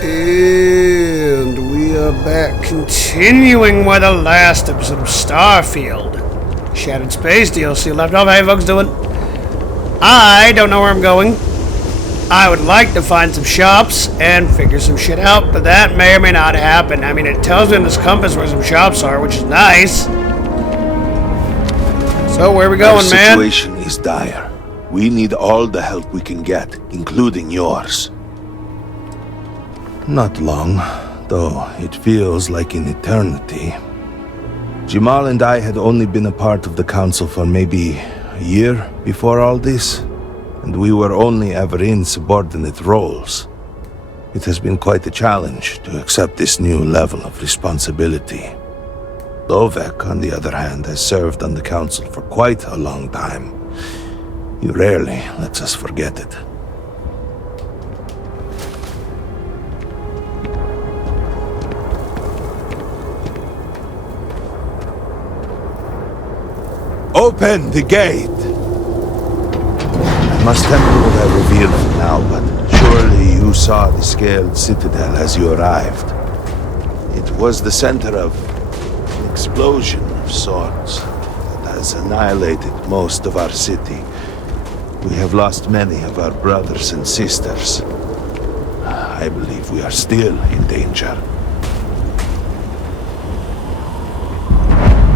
And we are back, continuing with the last episode of Starfield. Shattered Space DLC left off. How you folks doing? I don't know where I'm going. I would like to find some shops and figure some shit out, but that may or may not happen. I mean, it tells me in this compass where some shops are, which is nice. So, where are we going, man? The situation is dire. We need all the help we can get, including yours. Not long, though it feels like an eternity. Jamal and I had only been a part of the council for maybe a year before all this, and we were only ever in subordinate roles. It has been quite a challenge to accept this new level of responsibility. Lovek, on the other hand, has served on the council for quite a long time. He rarely lets us forget it. Open the gate! I must temper what I reveal for now, but surely you saw the scaled citadel as you arrived. It was the center of an explosion of sorts that has annihilated most of our city. We have lost many of our brothers and sisters. I believe we are still in danger.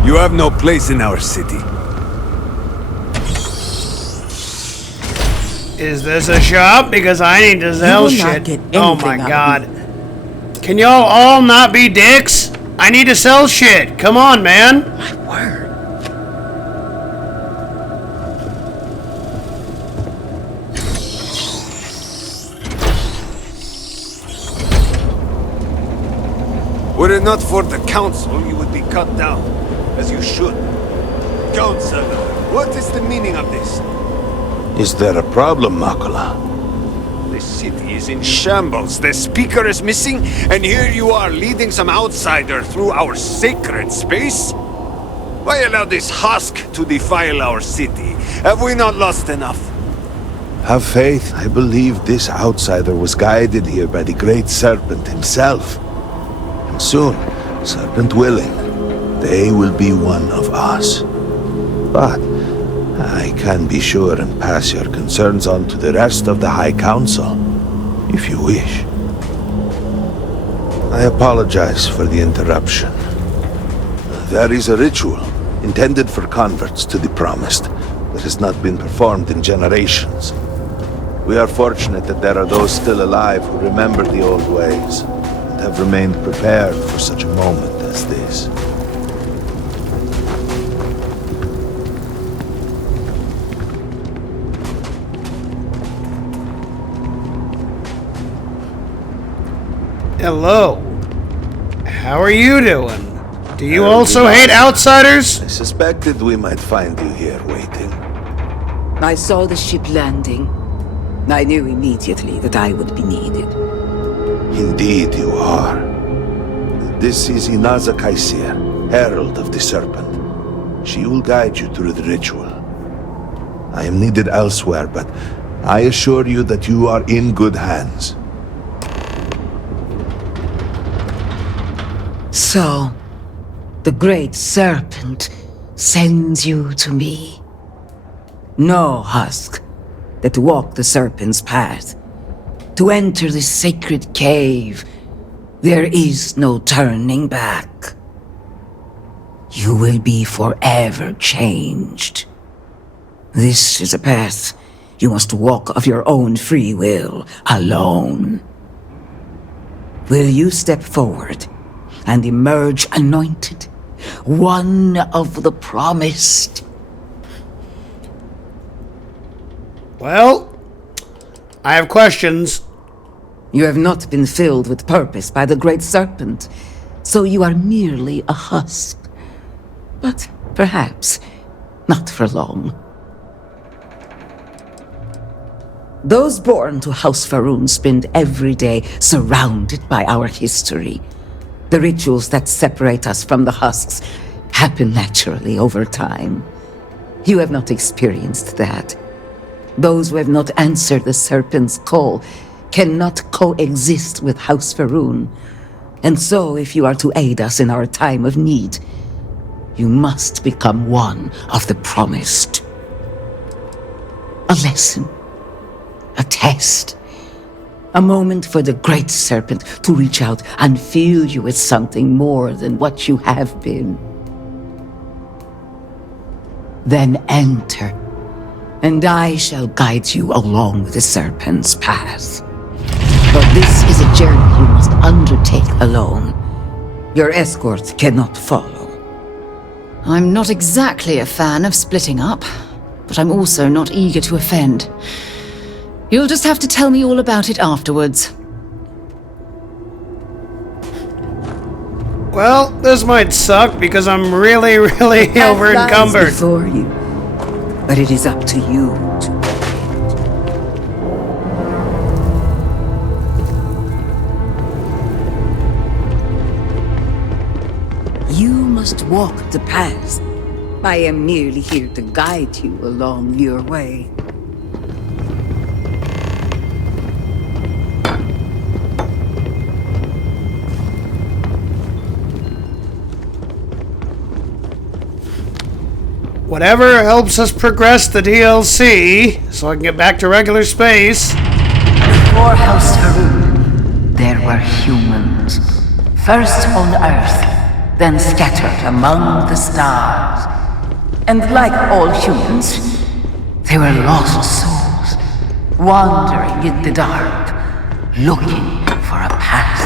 You have no place in our city. Is this a shop? Because I need to sell shit. Oh my god. Can y'all all not be dicks? I need to sell shit. Come on, man. My word. Were it not for the council, you would be cut down, as you should. Council, what is the meaning of this? Is there a problem, Makula? The city is in shambles, the speaker is missing, and here you are leading some outsider through our sacred space? Why allow this husk to defile our city? Have we not lost enough? Have faith. I believe this outsider was guided here by the Great Serpent himself. And soon, Serpent willing, they will be one of us. But I can be sure and pass your concerns on to the rest of the High Council, if you wish. I apologize for the interruption. There is a ritual intended for converts to the Promised that has not been performed in generations. We are fortunate that there are those still alive who remember the old ways and have remained prepared for such a moment as this. Hello. How are you doing? Do you also hate outsiders? I suspected we might find you here waiting. I saw the ship landing. I knew immediately that I would be needed. Indeed you are. This is Inaza Kaisir, Herald of the Serpent. She will guide you through the ritual. I am needed elsewhere, but I assure you that you are in good hands. So, the Great Serpent sends you to me. No husk that walk the Serpent's path. To enter this sacred cave, there is no turning back. You will be forever changed. This is a path you must walk of your own free will, alone. Will you step forward and emerge anointed, one of the Promised? Well, I have questions. You have not been filled with purpose by the Great Serpent, so you are merely a husk. But perhaps not for long. Those born to House Faroon spend every day surrounded by our history. The rituals that separate us from the husks happen naturally over time. You have not experienced that. Those who have not answered the Serpent's call cannot coexist with House Faroon. And so, if you are to aid us in our time of need, you must become one of the promised. A lesson. A test. A moment for the Great Serpent to reach out and fill you with something more than what you have been. Then enter, and I shall guide you along the Serpent's path. But this is a journey you must undertake alone. Your escort cannot follow. I'm not exactly a fan of splitting up, but I'm also not eager to offend. You'll just have to tell me all about it afterwards. Well, this might suck because I'm really over encumbered. Before you, but it is up to you to. You must walk the path. I am merely here to guide you along your way. Whatever helps us progress the DLC, so I can get back to regular space. Before House Faroon, there were humans. First on Earth, then scattered among the stars. And like all humans, they were lost souls, wandering in the dark, looking for a path.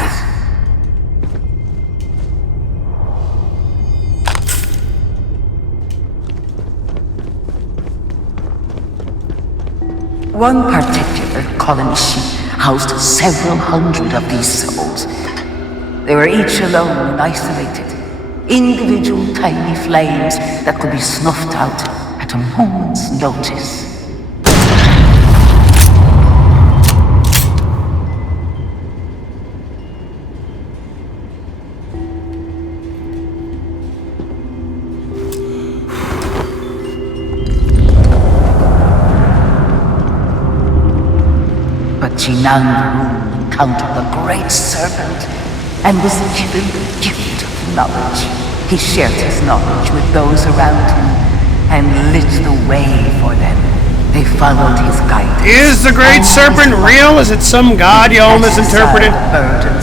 One particular colony ship housed several hundred of these souls. They were each alone and isolated, individual tiny flames that could be snuffed out at a moment's notice. But Jinan encountered the Great Serpent and was given the gift of knowledge. He shared his knowledge with those around him and lit the way for them. They followed his guidance. Is the Great Serpent real? Is it some god y'all misinterpreted?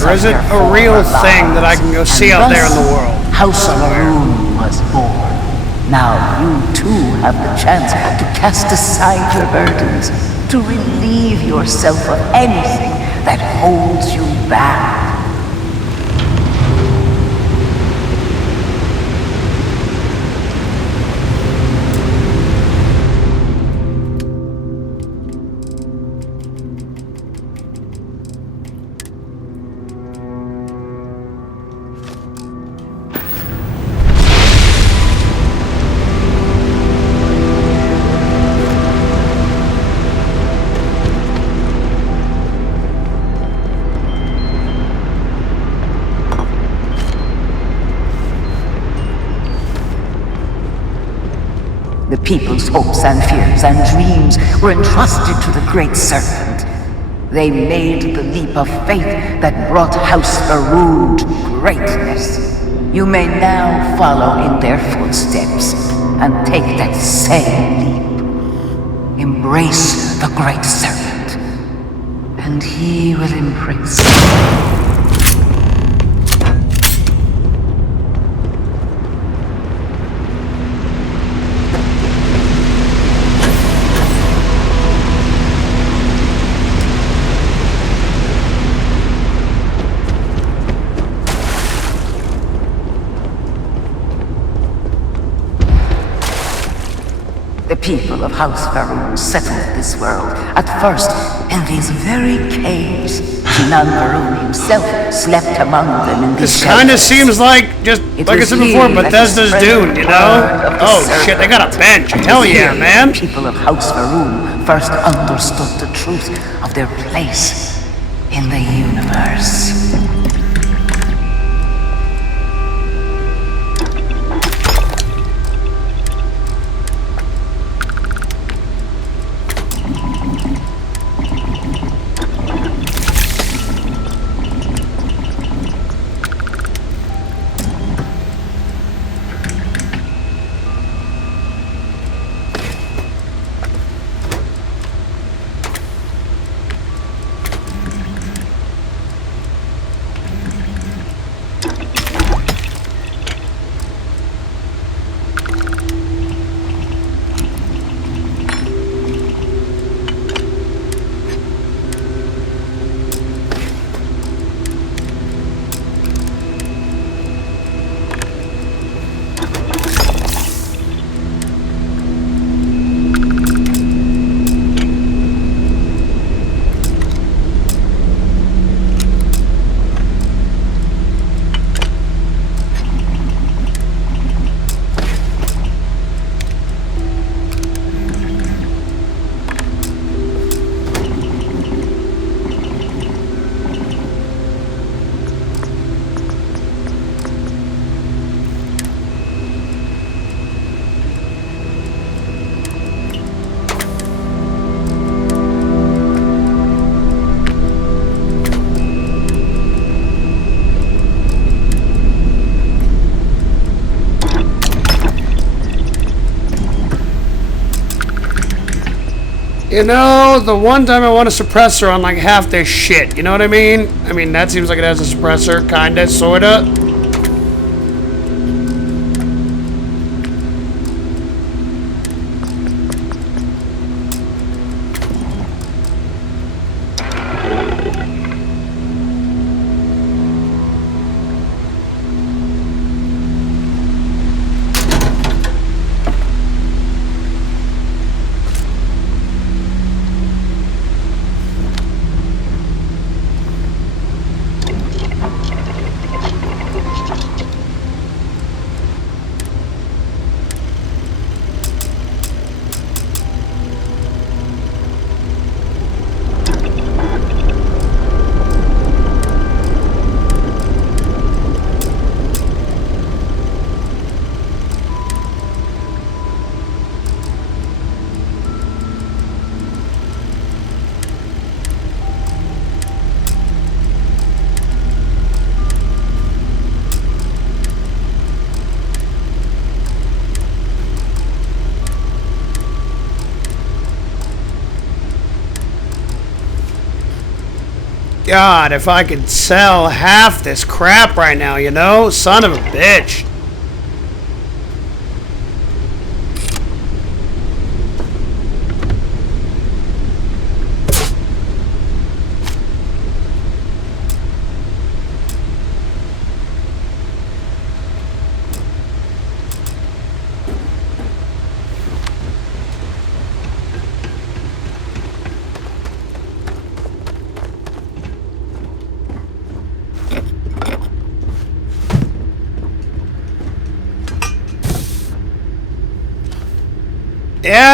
Or is it a real thing that I can go see out there in the world? House Faroon was born. Now you too have the chance to cast aside your burdens, to relieve yourself of anything that holds you back. The people's hopes and fears and dreams were entrusted to the Great Serpent. They made the leap of faith that brought House Faroon to greatness. You may now follow in their footsteps and take that same leap. Embrace the Great Serpent, and he will embrace you. The people of House Faroon settled this world, at first in these very caves. Jinan Faroon himself slept among them in these This kind of seems like, just It like I was said before, here that Bethesda's the Dune, you know? Oh shit, they got a bench. Hell yeah, man. The people of House Faroon first understood the truth of their place in the universe. You know, the one time I want a suppressor on like half this shit, you know what I mean? I mean, that seems like it has a suppressor, kinda, sorta. God, if I could sell half this crap right now, you know? Son of a bitch.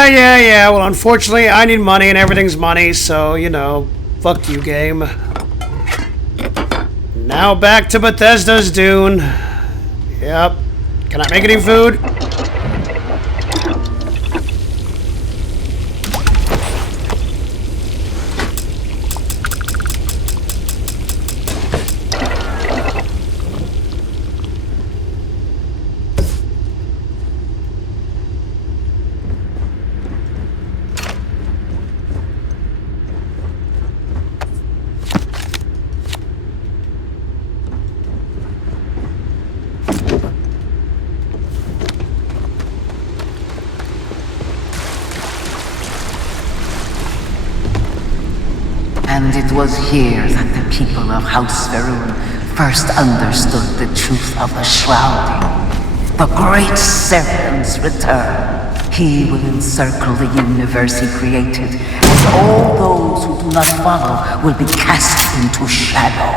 Yeah. Well, unfortunately, I need money and everything's money, so, you know, fuck you, game. Now back to Bethesda's Dune. Yep. Can I make any food? And it was here that the people of House Verun first understood the truth of the shrouding. The great serpent's return. He will encircle the universe he created, and all those who do not follow will be cast into shadow.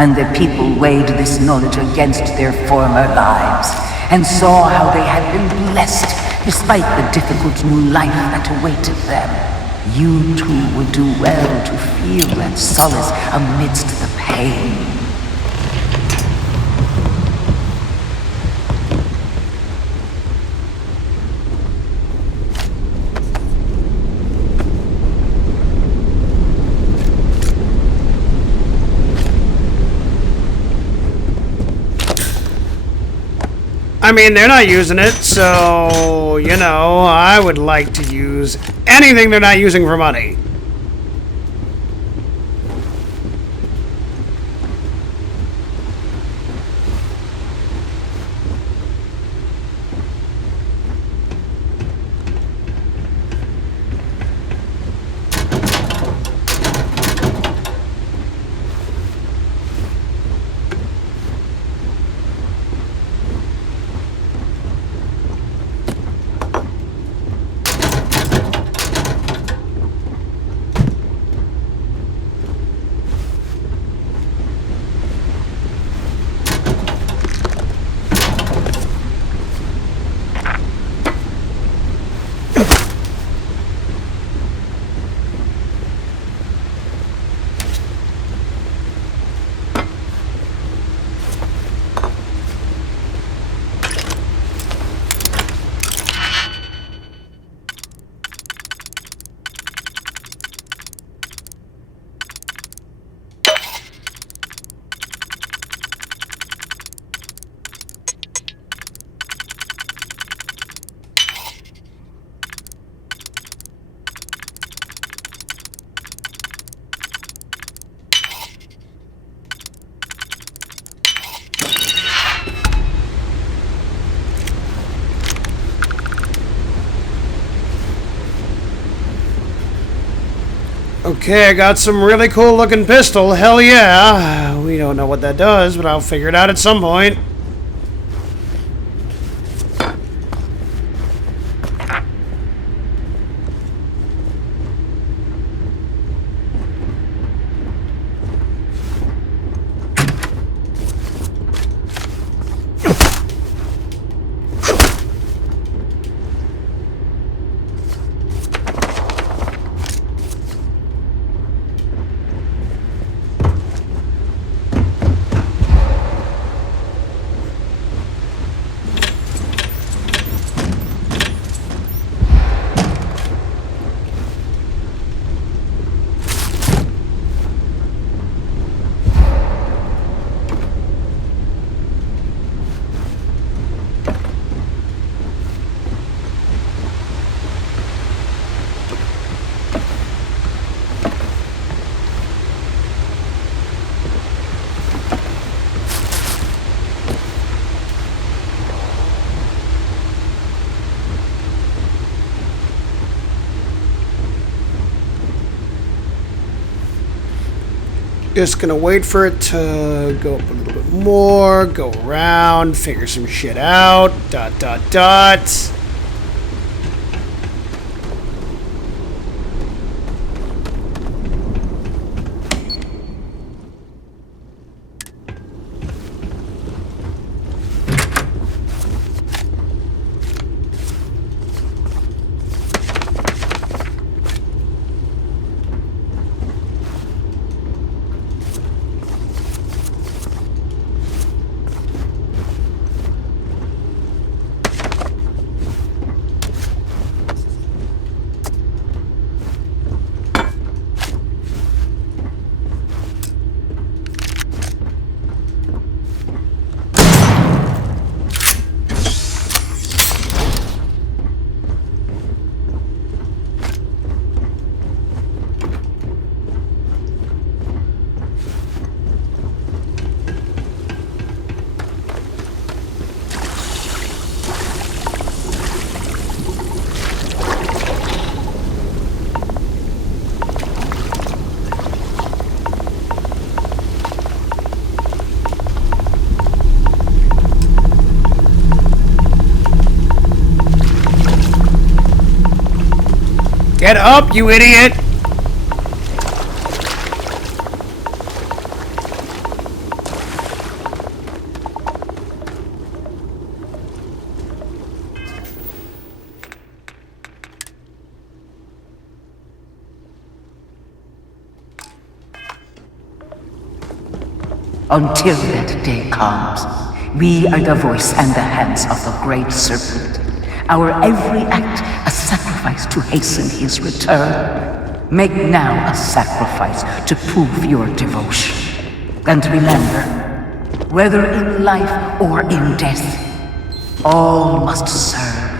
And the people weighed this knowledge against their former lives, and saw how they had been blessed despite the difficult new life that awaited them. You too would do well to feel that solace amidst the pain. I mean, they're not using it, so, you know, I would like to use anything they're not using for money. Okay, I got some really cool looking pistol. Hell yeah. We don't know what that does, but I'll figure it out at some point. Just gonna wait for it to go up a little bit more, go around, figure some shit out, ... Get up, you idiot! Until that day comes, we are the voice and the hands of the Great Serpent. Our every act a sacrifice to hasten his return. Make now a sacrifice to prove your devotion. And remember, whether in life or in death, all must serve.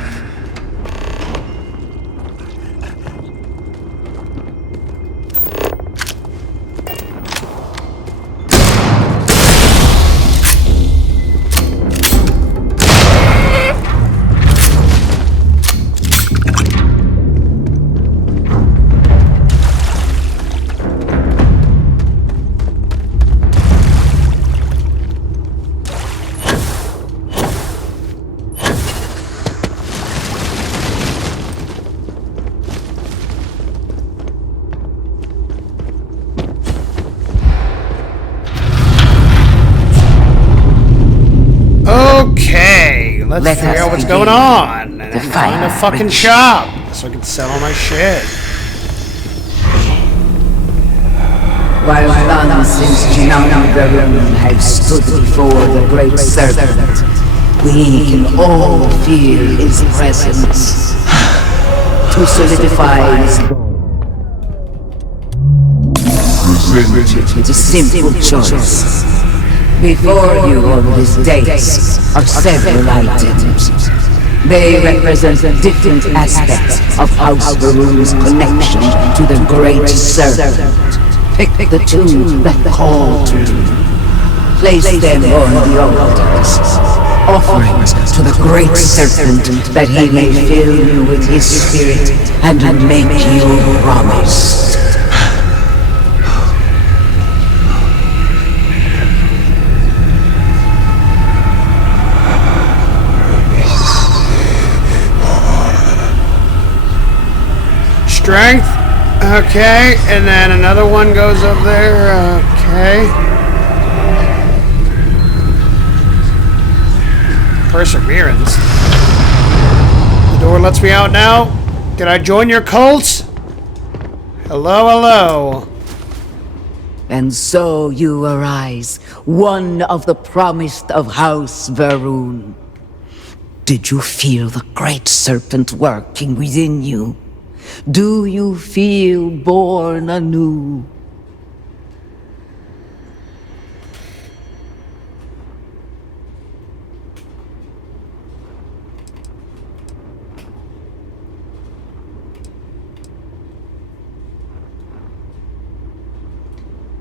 Okay, let's figure out what's going on. And then find a fucking shop so I can sell all my shit. While none since Jinang have stood before the Great Serpent, we can all feel his presence. To solidify his presented a simple choice. Before you on this dais are several items. They represent different aspects of House Baroon's connection to the Great Serpent. Pick the two that call to you. Place them on the altars. Offerings to the Great Serpent that he may fill you with his spirit and make you promise. strength. Okay, and then another one goes up there. Okay. Perseverance. The door lets me out now. Can I join your cults? Hello, hello. And so you arise, one of the promised of House Varun. Did you feel the great serpent working within you? Do you feel born anew?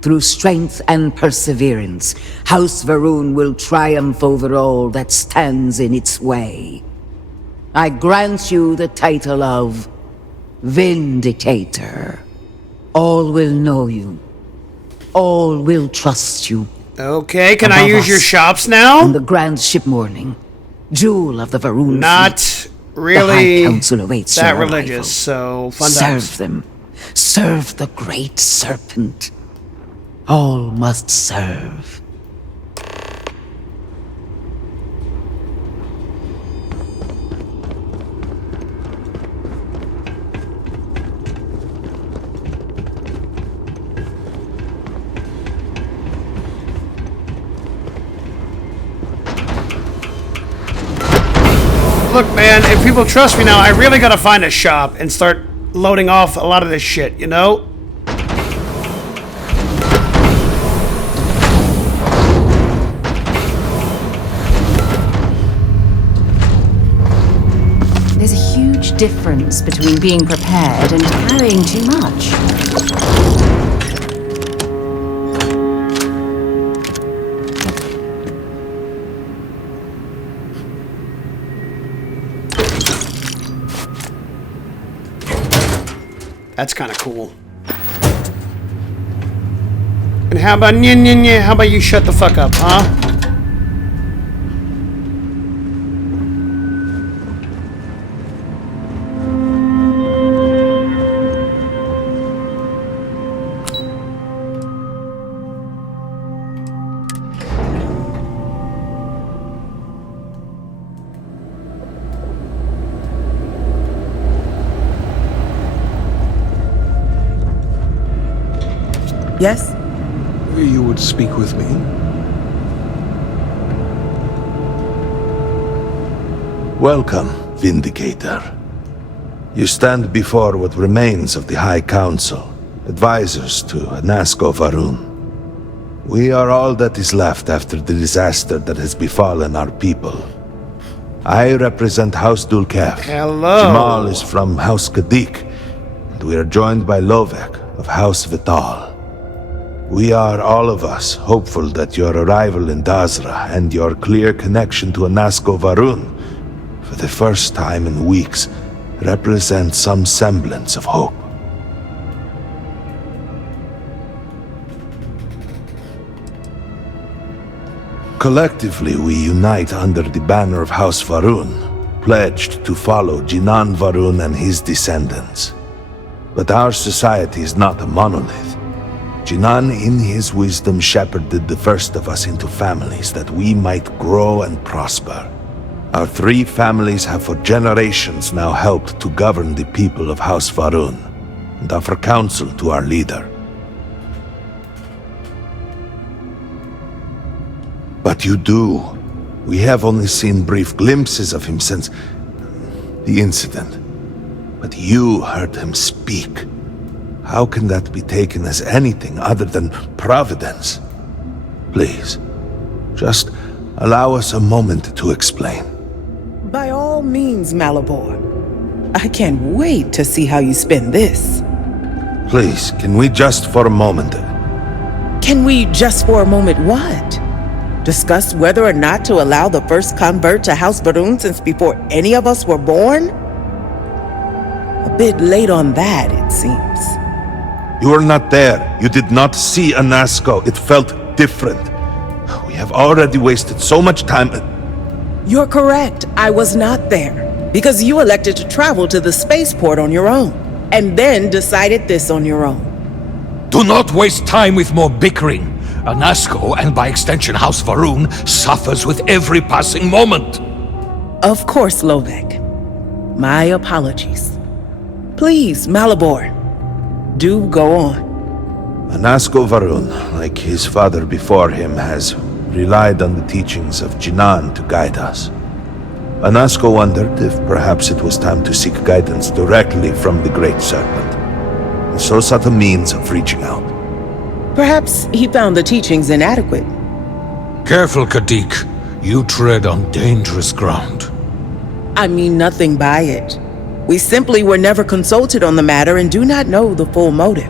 Through strength and perseverance, House Varun will triumph over all that stands in its way. I grant you the title of Vindicator. All will know you. All will trust you. Okay, can I Above use your us, shops In now? the grand ship morning, jewel of the Varun Not fleet, really the High Council awaits that your religious, arrival. so fun Serve times. them. Serve the great serpent. All must serve. Look, man, if people trust me now, I really gotta find a shop and start loading off a lot of this shit, you know? There's a huge difference between being prepared and carrying too much. That's kind of cool. And how about how about you shut the fuck up, huh? Yes? You would speak with me? Welcome, Vindicator. You stand before what remains of the High Council, advisors to Anasco Varun. We are all that is left after the disaster that has befallen our people. I represent House Dulkev. Hello. Jamal is from House Kadik, and we are joined by Lovek of House Vital. We are, all of us, hopeful that your arrival in Dazra and your clear connection to Anasco Varun, for the first time in weeks, represent some semblance of hope. Collectively, we unite under the banner of House Varun, pledged to follow Jinan Varun and his descendants. But our society is not a monolith. Jinan, in his wisdom, shepherded the first of us into families that we might grow and prosper. Our three families have for generations now helped to govern the people of House Varun and offer counsel to our leader. But you do. We have only seen brief glimpses of him since the incident. But you heard him speak. How can that be taken as anything other than providence? Please, just allow us a moment to explain. By all means, Malabor. I can't wait to see how you spend this. Please, can we just for a moment... Can we just for a moment what? Discuss whether or not to allow the first convert to House Varun since before any of us were born? A bit late on that, it seems. You were not there. You did not see Anasco. It felt different. We have already wasted so much time... You're correct. I was not there. Because you elected to travel to the spaceport on your own. and then decided this on your own. Do not waste time with more bickering. Anasco, and by extension House Varun, suffers with every passing moment. Of course, Lovek. My apologies. Please, Malabor, do go on. Anasco Varun, like his father before him, has relied on the teachings of Jinan to guide us. Anasco wondered if perhaps it was time to seek guidance directly from the Great Serpent, and so sought a means of reaching out. Perhaps he found the teachings inadequate. Careful, Kadik. You tread on dangerous ground. I mean nothing by it. We simply were never consulted on the matter and do not know the full motive.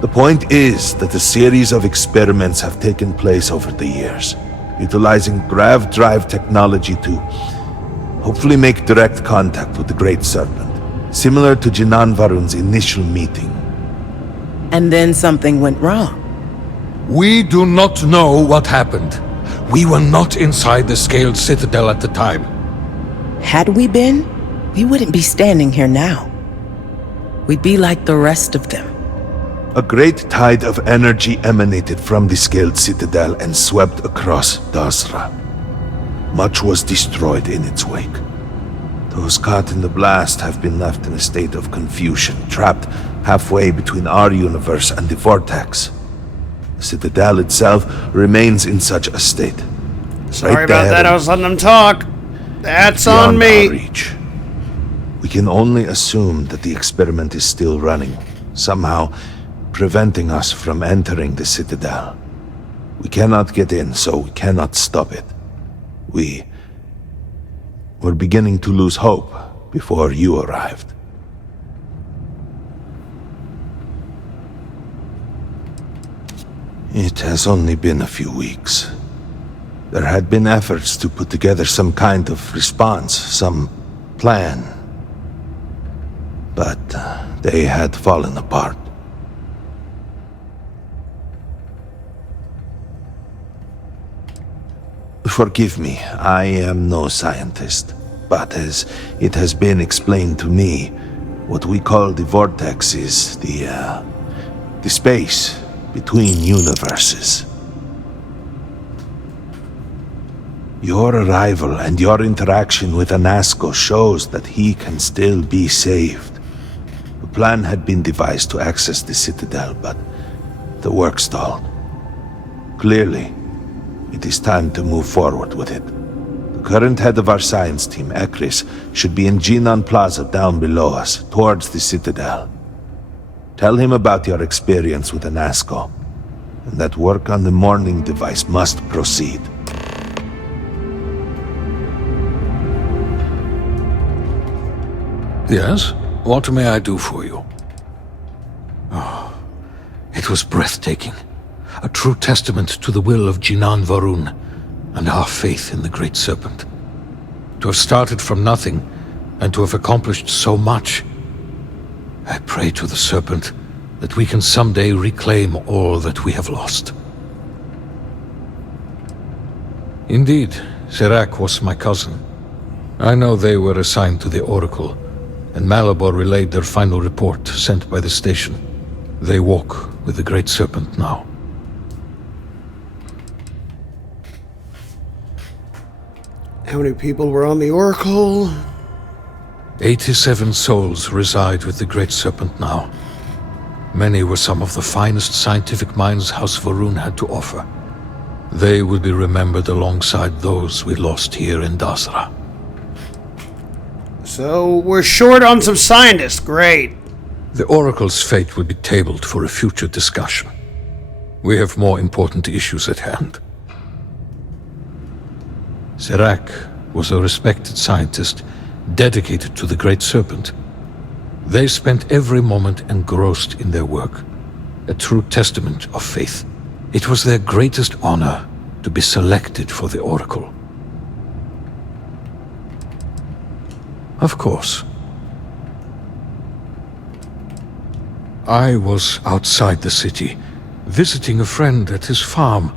The point is that a series of experiments have taken place over the years, utilizing grav drive technology to hopefully make direct contact with the Great Serpent, similar to Jinan Varun's initial meeting. And then something went wrong. We do not know what happened. We were not inside the Scaled Citadel at the time. Had we been, we wouldn't be standing here now. We'd be like the rest of them. A great tide of energy emanated from the Scaled Citadel and swept across Dasra. Much was destroyed in its wake. Those caught in the blast have been left in a state of confusion, trapped halfway between our universe and the Vortex. The Citadel itself remains in such a state. Sorry about that, I was letting them talk. That's on Beyond me. our reach. We can only assume that the experiment is still running, somehow preventing us from entering the Citadel. We cannot get in, so we cannot stop it. We're beginning to lose hope before you arrived. It has only been a few weeks. There had been efforts to put together some kind of response, some plan. But they had fallen apart. Forgive me, I am no scientist, but as it has been explained to me, what we call the vortex is the space between universes. Your arrival and your interaction with Anasco shows that he can still be saved. A plan had been devised to access the Citadel, but the work stalled. Clearly, it is time to move forward with it. The current head of our science team, Ekris, should be in Jinan Plaza down below us, towards the Citadel. Tell him about your experience with Anasco, and that work on the morning device must proceed. Yes? What may I do for you? Oh, it was breathtaking. A true testament to the will of Jinan Varun and our faith in the Great Serpent. To have started from nothing and to have accomplished so much. I pray to the Serpent that we can someday reclaim all that we have lost. Indeed, Serac was my cousin. I know they were assigned to the Oracle, and Malabor relayed their final report sent by the station. They walk with the Great Serpent now. How many people were on the Oracle? 87 souls reside with the Great Serpent now. Many were some of the finest scientific minds House Varun had to offer. They will be remembered alongside those we lost here in Dasra. So, we're short on some scientists. Great. The Oracle's fate will be tabled for a future discussion. We have more important issues at hand. Serac was a respected scientist dedicated to the Great Serpent. They spent every moment engrossed in their work, a true testament of faith. It was their greatest honor to be selected for the Oracle. Of course. I was outside the city, visiting a friend at his farm.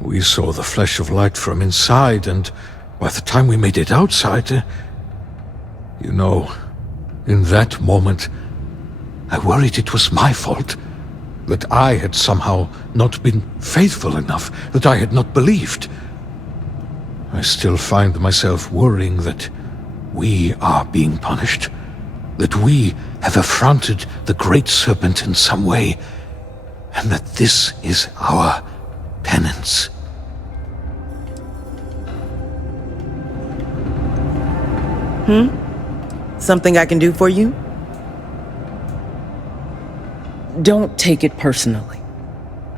We saw the flash of light from inside, and by the time we made it outside, you know, in that moment, I worried it was my fault. That I had somehow not been faithful enough, that I had not believed. I still find myself worrying that we are being punished, that we have affronted the Great Serpent in some way, and that this is our penance. Something I can do for you? Don't take it personally.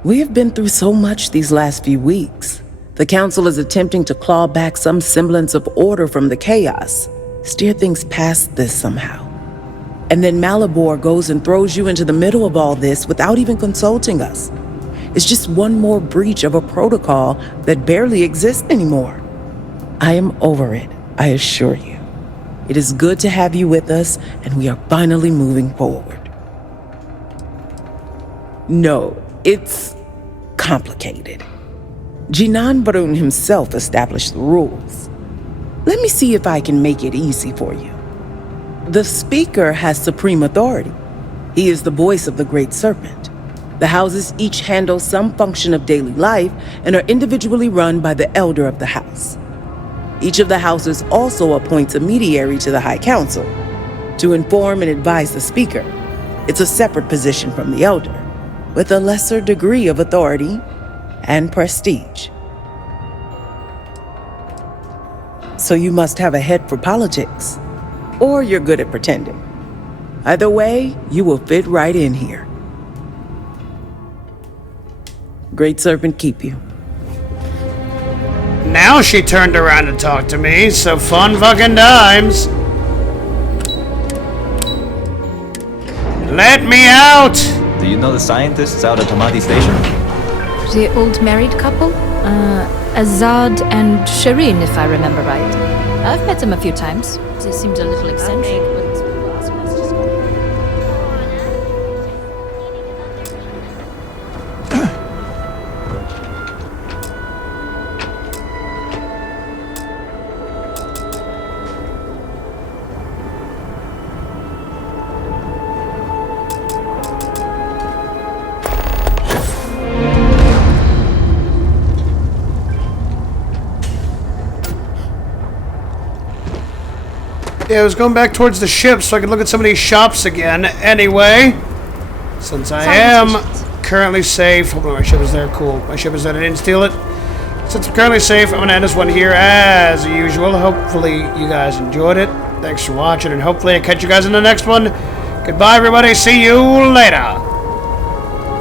We have been through so much these last few weeks. The Council is attempting to claw back some semblance of order from the chaos, steer things past this somehow. And then Malabor goes and throws you into the middle of all this without even consulting us. It's just one more breach of a protocol that barely exists anymore. I am over it, I assure you. It is good to have you with us, and we are finally moving forward. No, it's complicated. Jinan Varun himself established the rules. Let me see if I can make it easy for you. The Speaker has supreme authority. He is the voice of the Great Serpent. The houses each handle some function of daily life and are individually run by the Elder of the House. Each of the houses also appoints a mediary to the High Council to inform and advise the Speaker. It's a separate position from the Elder, with a lesser degree of authority and prestige. So you must have a head for politics, or you're good at pretending. Either way, you will fit right in here. Great Serpent keep you. Now she turned around to talk to me, so fun fucking times. Let me out! Do you know the scientists out at Hamadi Station? The old married couple? Azad and Shireen, if I remember right. I've met them a few times. They seemed a little eccentric, but... Yeah, I was going back towards the ship so I could look at some of these shops again. Anyway, since I am currently safe... Hold on, my ship is there. Cool. My ship is there. I didn't steal it. Since I'm currently safe, I'm going to end this one here as usual. Hopefully you guys enjoyed it. Thanks for watching, and hopefully I catch you guys in the next one. Goodbye, everybody. See you later.